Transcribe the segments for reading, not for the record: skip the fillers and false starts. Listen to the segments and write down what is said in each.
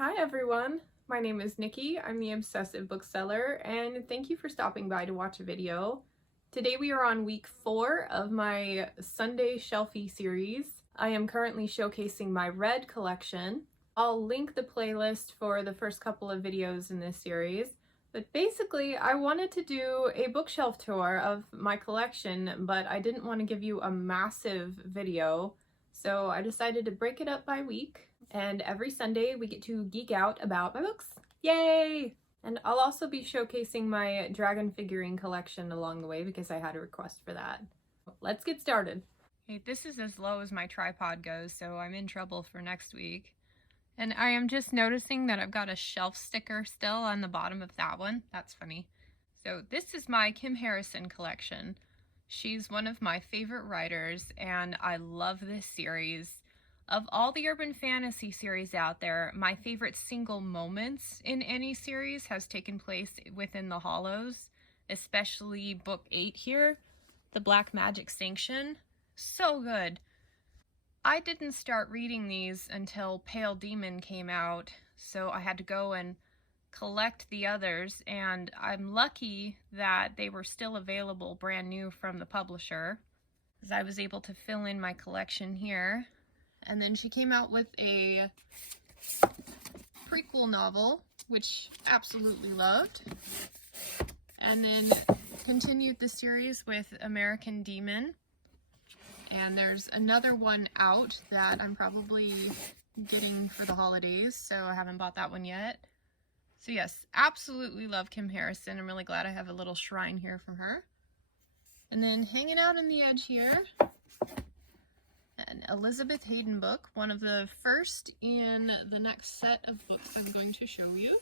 Hi everyone, my name is Nikki. I'm the Obsessive Bookseller, and thank you for stopping by to watch a video. Today we are on week 4 of my Sunday Shelfie series. I am currently showcasing my Red collection. I'll link the playlist for the first couple of videos in this series, but basically I wanted to do a bookshelf tour of my collection, but I didn't want to give you a massive video, so I decided to break it up by week. And every Sunday we get to geek out about my books. Yay! And I'll also be showcasing my dragon figurine collection along the way because I had a request for that. Let's get started. Okay, this is as low as my tripod goes, so I'm in trouble for next week. And I am just noticing that I've got a shelf sticker still on the bottom of that one. That's funny. So this is my Kim Harrison collection. She's one of my favorite writers, and I love this series. Of all the urban fantasy series out there, my favorite single moments in any series has taken place within the Hollows, especially book 8 here, The Black Magic Sanction. So good. I didn't start reading these until Pale Demon came out, so I had to go and collect the others, and I'm lucky that they were still available brand new from the publisher, because I was able to fill in my collection here. And then she came out with a prequel novel, which absolutely loved. And then continued the series with American Demon. And there's another one out that I'm probably getting for the holidays, so I haven't bought that one yet. So yes, absolutely love Kim Harrison. I'm really glad I have a little shrine here from her. And then hanging out on the edge here, an Elizabeth Hayden book, one of the first in the next set of books I'm going to show you.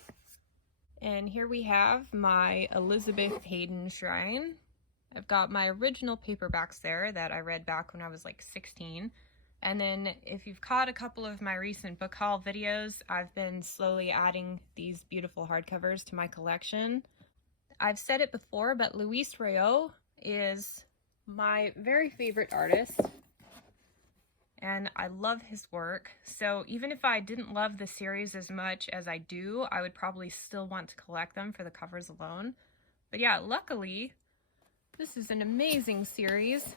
And here we have my Elizabeth Hayden shrine. I've got my original paperbacks there that I read back when I was like 16. And then if you've caught a couple of my recent book haul videos, I've been slowly adding these beautiful hardcovers to my collection. I've said it before, but Luis Rayo is my very favorite artist, and I love his work. So even if I didn't love the series as much as I do, I would probably still want to collect them for the covers alone. But yeah, luckily, this is an amazing series.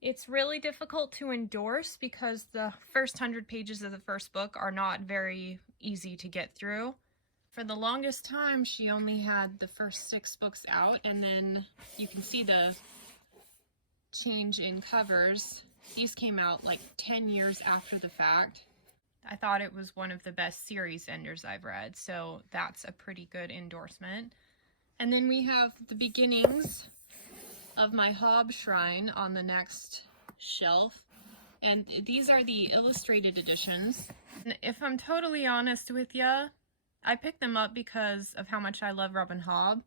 It's really difficult to endorse because the first 100 pages of the first book are not very easy to get through. For the longest time, she only had the first 6 books out, and then you can see the change in covers. These came out like 10 years after the fact. I thought it was one of the best series enders I've read, so that's a pretty good endorsement. And then we have the beginnings of my Hobb shrine on the next shelf. And these are the illustrated editions. And if I'm totally honest with ya, I picked them up because of how much I love Robin Hobb,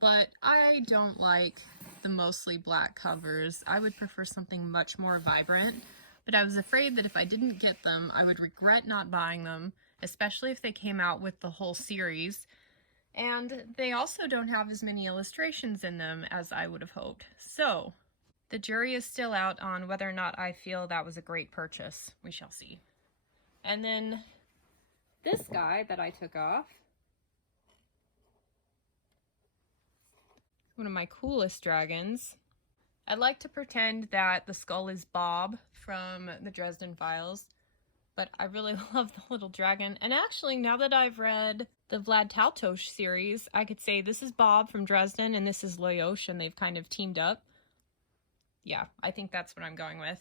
but I don't like the mostly black covers. I would prefer something much more vibrant, but I was afraid that if I didn't get them, I would regret not buying them, especially if they came out with the whole series. And they also don't have as many illustrations in them as I would have hoped. So, the jury is still out on whether or not I feel that was a great purchase. We shall see. And then this guy that I took off, one of my coolest dragons. I'd like to pretend that the skull is Bob from the Dresden Files, but I really love the little dragon. And actually, now that I've read the Vlad Tolstoy series, I could say this is Bob from Dresden and this is Lyosh, and they've kind of teamed up. Yeah, I think that's what I'm going with.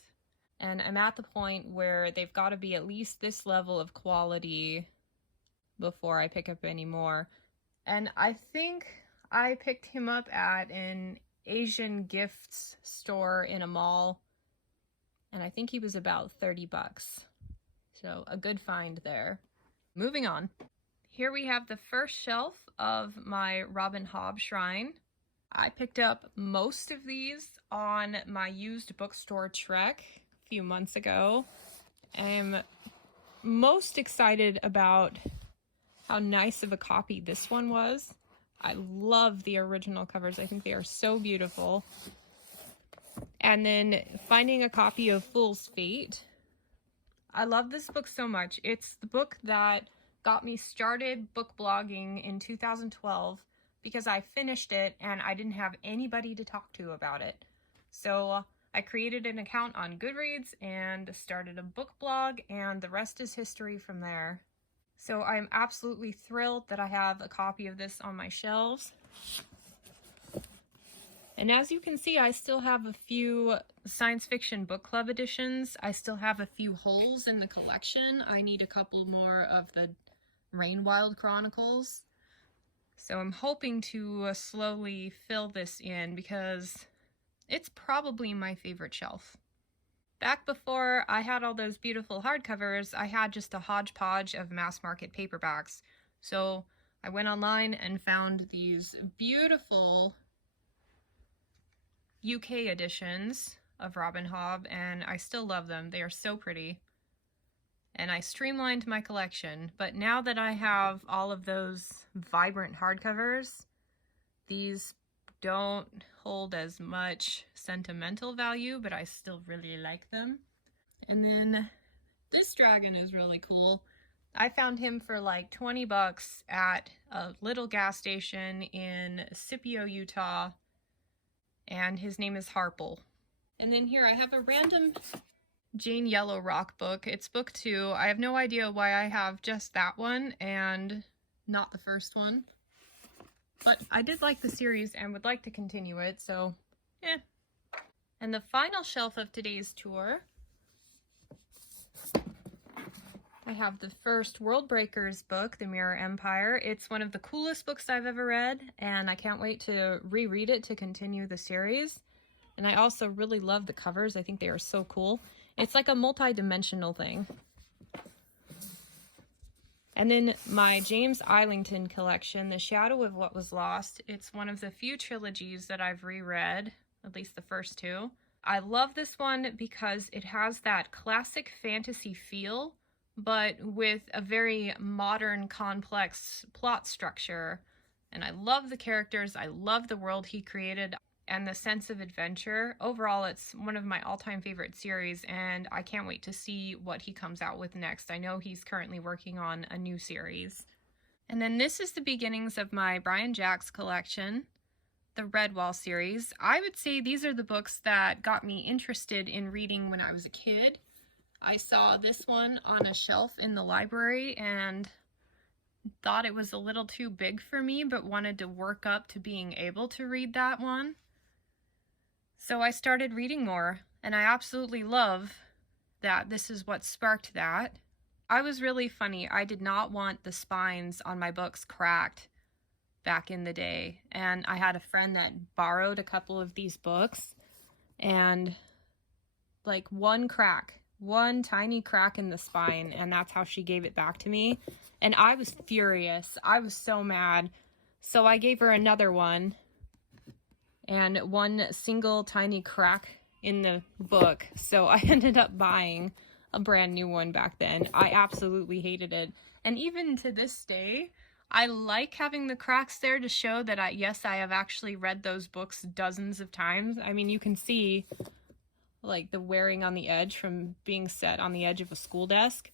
And I'm at the point where they've got to be at least this level of quality before I pick up any more. And I think I picked him up at an Asian gifts store in a mall, and I think he was about 30 bucks. So a good find there. Moving on. Here we have the first shelf of my Robin Hobb shrine. I picked up most of these on my used bookstore trek a few months ago. I'm most excited about how nice of a copy this one was. I love the original covers. I think they are so beautiful. And then finding a copy of Fool's Fate. I love this book so much. It's the book that got me started book blogging in 2012 because I finished it and I didn't have anybody to talk to about it. So I created an account on Goodreads and started a book blog, and the rest is history from there. So I'm absolutely thrilled that I have a copy of this on my shelves. And as you can see, I still have a few science fiction book club editions. I still have a few holes in the collection. I need a couple more of the Rainwild Chronicles. So I'm hoping to slowly fill this in because it's probably my favorite shelf. Back before I had all those beautiful hardcovers, I had just a hodgepodge of mass market paperbacks. So I went online and found these beautiful UK editions of Robin Hobb, and I still love them. They are so pretty. And I streamlined my collection, but now that I have all of those vibrant hardcovers, these don't hold as much sentimental value, but I still really like them. And then this dragon is really cool. I found him for like 20 bucks at a little gas station in Scipio, Utah, and his name is Harple. And then here I have a random Jane Yellow Rock book. It's book 2. I have no idea why I have just that one and not the first one. But I did like the series and would like to continue it, so yeah. And the final shelf of today's tour, I have the first World Breakers book, The Mirror Empire. It's one of the coolest books I've ever read, and I can't wait to reread it to continue the series. And I also really love the covers. I think they are so cool. It's like a multi-dimensional thing. And then my James Islington collection, The Shadow of What Was Lost. It's one of the few trilogies that I've reread, at least the first 2. I love this one because it has that classic fantasy feel, but with a very modern, complex plot structure. And I love the characters, I love the world he created, and the sense of adventure. Overall, it's one of my all-time favorite series, and I can't wait to see what he comes out with next. I know he's currently working on a new series. And then this is the beginnings of my Brian Jacks collection, the Redwall series. I would say these are the books that got me interested in reading when I was a kid. I saw this one on a shelf in the library and thought it was a little too big for me, but wanted to work up to being able to read that one. So I started reading more, and I absolutely love that this is what sparked that. I was really funny. I did not want the spines on my books cracked back in the day, and I had a friend that borrowed a couple of these books, and like one tiny crack in the spine, and that's how she gave it back to me. And I was furious. I was so mad. So I gave her another one, and one single tiny crack in the book. So I ended up buying a brand new one back then. I absolutely hated it. And even to this day, I like having the cracks there to show that yes, I have actually read those books dozens of times. I mean, you can see like the wearing on the edge from being set on the edge of a school desk.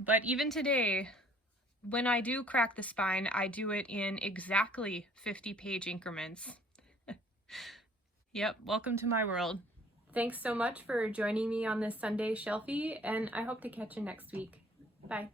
But even today, when I do crack the spine, I do it in exactly 50-page increments. Yep, welcome to my world. Thanks so much for joining me on this Sunday Shelfie, and I hope to catch you next week. Bye.